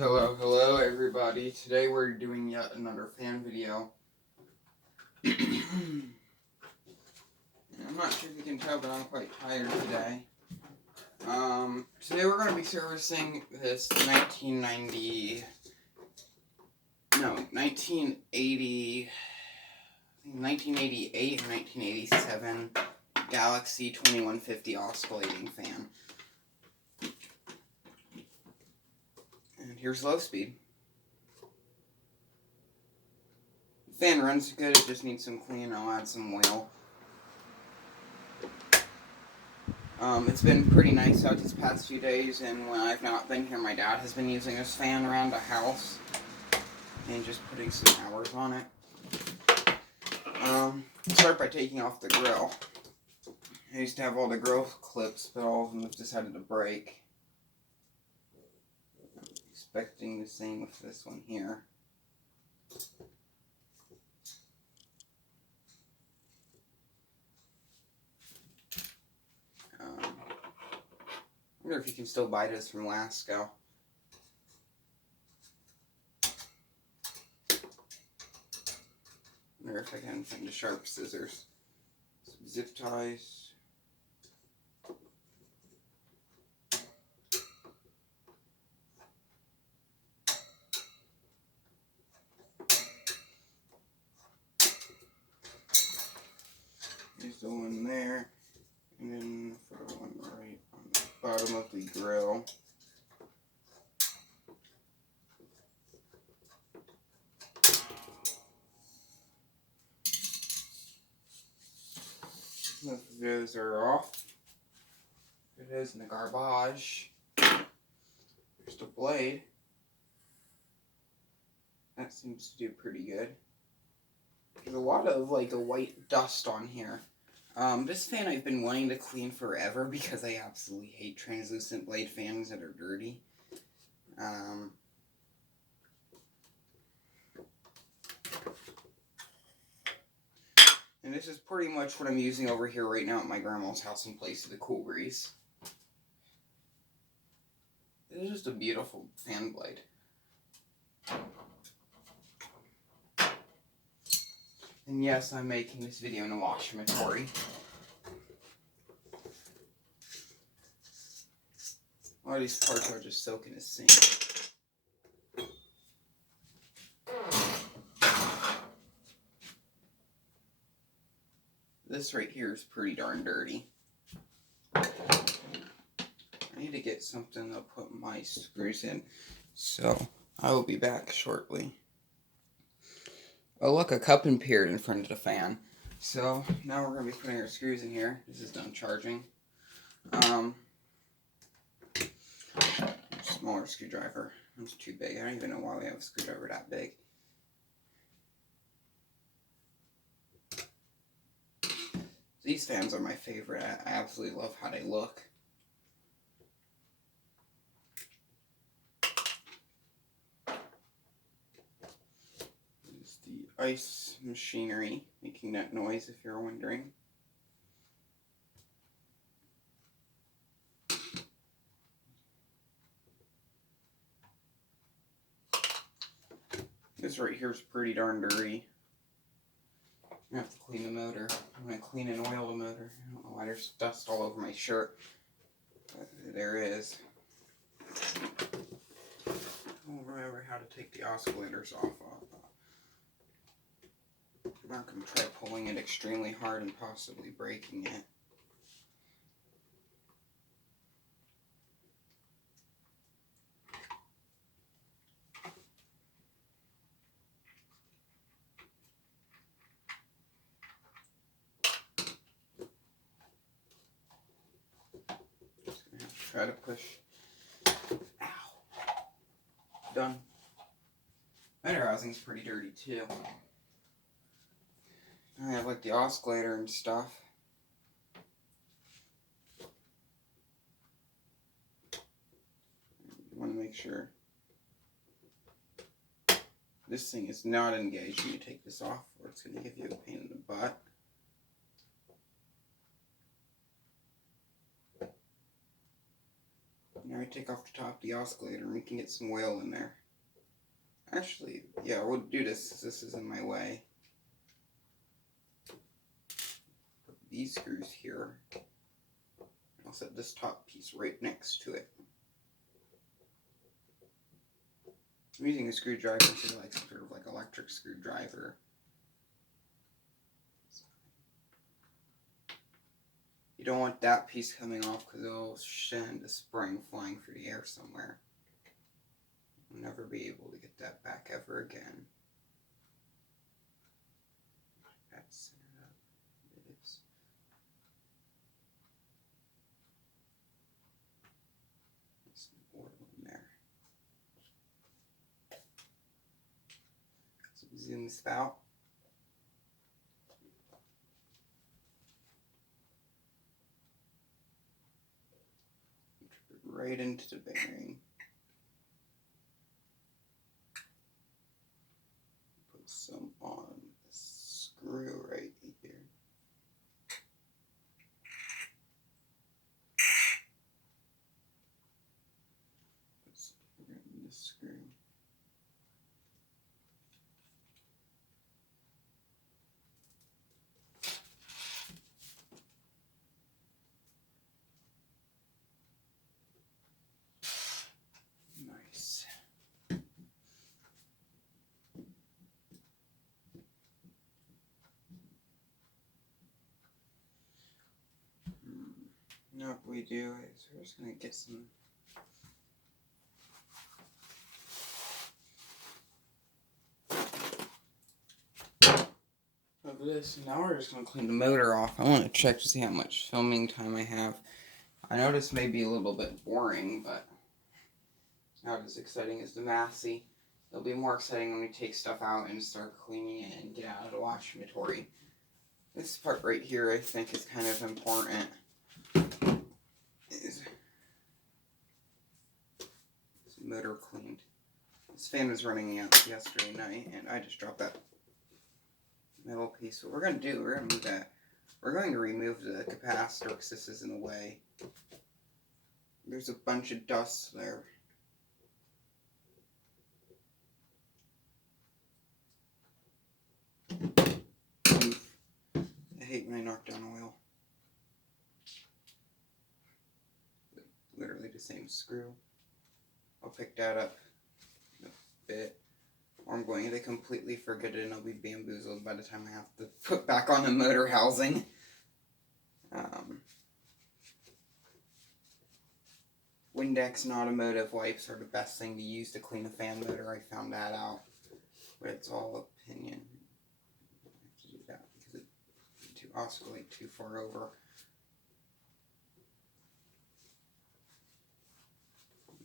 Hello everybody. Today we're doing yet another fan video. I'm not sure if you can tell, but I'm quite tired today. Today we're going to be servicing this 1980, 1988 or 1987 Galaxy 2150 oscillating fan. And here's low speed. The fan runs good, it just needs some cleaning. I'll add some oil. It's been pretty nice out these past few days, and when I've not been here, my dad has been using this fan around the house and just putting some hours on it. Start by taking off the grill. I used to have all the grill clips, but all of them have decided to break. I'm expecting the same with this one here. I wonder if you can still buy this from Lasco. I wonder if I can find the sharp scissors. Some zip ties. There's the one there. And then for the one right on the bottom of the grill. Both of those are off. It is in the garbage. There's the blade. That seems to do pretty good. There's a lot of like a white dust on here. This fan I've been wanting to clean forever because I absolutely hate translucent blade fans that are dirty. And this is pretty much what I'm using over here right now at my grandma's house in place of the Cool Breeze. It is just a beautiful fan blade. And yes, I'm making this video in a washmatory. All these parts are just soaking the sink. This right here is pretty darn dirty. I need to get something to put my screws in. So, I will be back shortly. Oh look, a cup appeared in front of the fan. So, now we're going to be putting our screws in here. This is done charging. Smaller screwdriver. It's too big. I don't even know why we have a screwdriver that big. These fans are my favorite. I absolutely love how they look. This is the ice machinery making that noise, if you're wondering. This right here is pretty darn dirty. I have to clean the motor. I'm going to clean and oil the motor. I don't know why there's dust all over my shirt. But there is. I don't remember how to take the oscillators off. I'm not going to try pulling it extremely hard and possibly breaking it. Try to push. Ow. Done. Motor housing's pretty dirty too. I have like the oscillator and stuff. You want to make sure this thing is not engaged when you take this off, or it's going to give you a pain in the butt. Now I take off the top of the oscillator and we can get some oil in there. Actually, yeah, we'll do this. This is in my way. Put these screws here. I'll set this top piece right next to it. I'm using a screwdriver instead of like some sort of like electric screwdriver. You don't want that piece coming off because it'll send a spring flying through the air somewhere. You'll never be able to get that back ever again. That's centered up. It is. There's some oil in there. Some zoom spout. Right into the bearing. Put some on the screw right here. Put some right in the screw. Nice. Now what we do is we're just going to get some of this. Now we're just going to clean the motor off. I want to check to see how much filming time I have. I know this may be a little bit boring, but not as exciting as the Massey. It'll be more exciting when we take stuff out and start cleaning it and get out of the washatory. This part right here I think is kind of important. Is this motor cleaned. This fan was running out yesterday night and I just dropped that metal piece. What we're going to do, we're going to move that. We're going to remove the capacitor because this is in the way. There's a bunch of dust there. I hate when I knock down oil. Literally the same screw. I'll pick that up in a bit. Or I'm going to completely forget it and I'll be bamboozled by the time I have to put back on the motor housing. Windex and automotive wipes are the best thing to use to clean a fan motor. I found that out. But it's all opinion. I have to do that because it to oscillate too far over.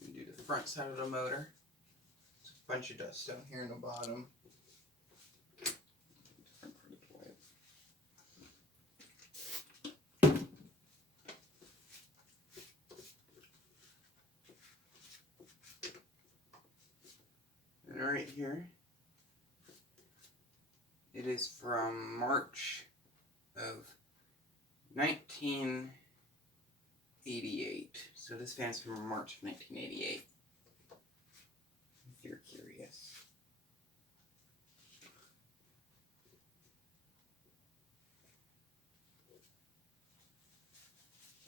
You can do the front side of the motor. There's a bunch of dust down here in the bottom. Different part of the wipe. And right here, it is from March of 1988. So this fan's from March of 1988. If you're curious.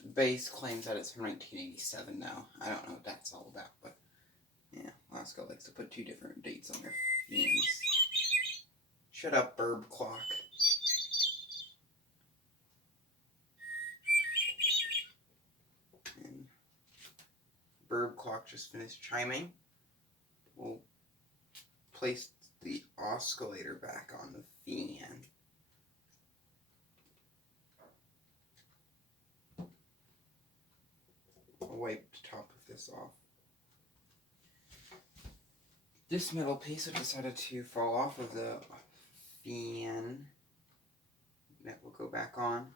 The base claims that it's from 1987 now. I don't know what that's all about, but yeah, Lasko likes to put two different dates on their fans. Shut up, Burb Clock. And Burb Clock just finished chiming. We'll place the oscillator back on the fan. I'll wipe the top of this off. This metal piece decided to fall off of the fan. That will go back on.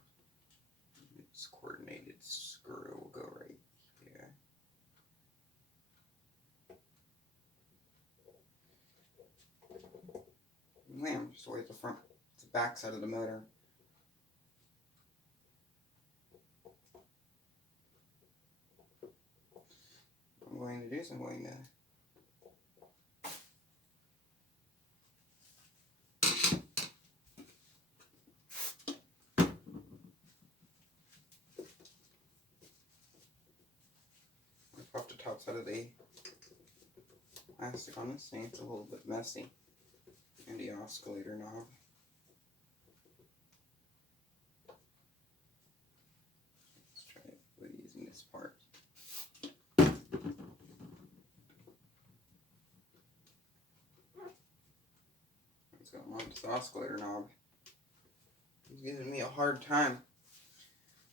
Its coordinated screw will go right here. Wham, just away the front, the back side of the motor. going to do is I'm going to wipe off the top side of the plastic on this thing. It's a little bit messy. And the oscillator knob. Let's try it with using this part. Let's go on to the oscillator knob. He's giving me a hard time.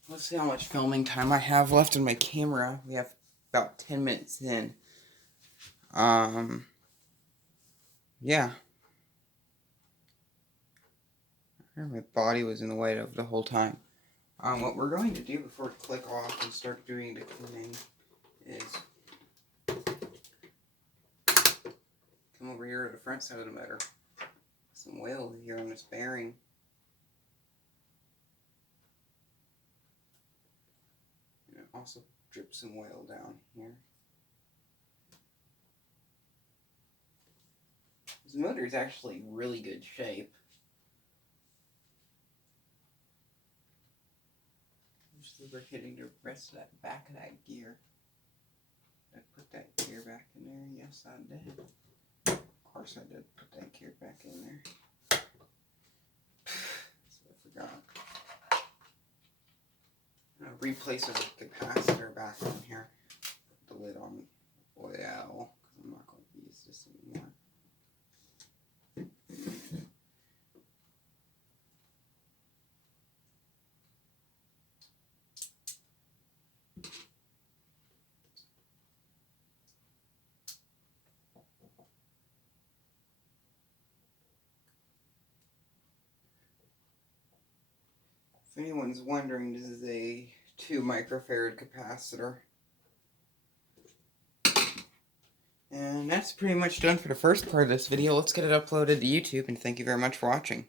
Let's see how much filming time I have left on my camera. We have about 10 minutes in. Yeah. My body was in the way of the whole time. What we're going to do before we click off and start doing the cleaning is come over here to the front side of the motor. Some oil here on this bearing. And also drip some oil down here. This motor is actually in really good shape. Just lubricating the rest of that back of that gear. Did I put that gear back in there? Yes, I did. Of course I did put that gear back in there. So I forgot. I'm going to replace the capacitor back on here. Put the lid on oil, because I'm not going to use this anymore. If anyone's wondering, this is a 2 microfarad capacitor. And that's pretty much done for the first part of this video. Let's get it uploaded to YouTube, and thank you very much for watching.